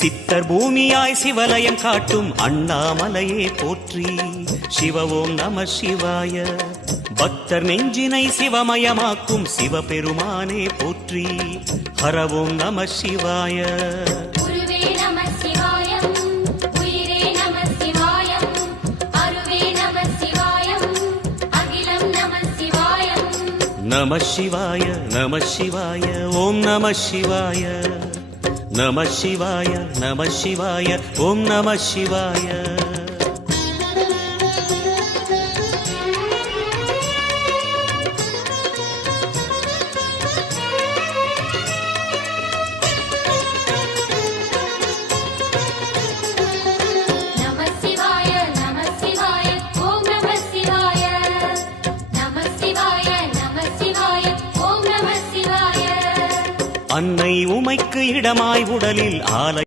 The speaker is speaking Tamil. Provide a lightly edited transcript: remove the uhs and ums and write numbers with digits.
சித்தர் பூமியாய் சிவலயம் காட்டும் அண்ணாமலையே போற்றி. சிவ ஓம் நம சிவாய. பக்தர் நெஞ்சினை சிவமயமாக்கும் சிவபெருமானே போற்றி. ஹர ஓம் நம சிவாய. நம சிவாய நம சிவாய ஓம் நம சிவாய. நம சிவாய நம சிவாய ஓம் நம சிவாய. அன்னை உமைக்கு இடமாய் உடலில் ஆலை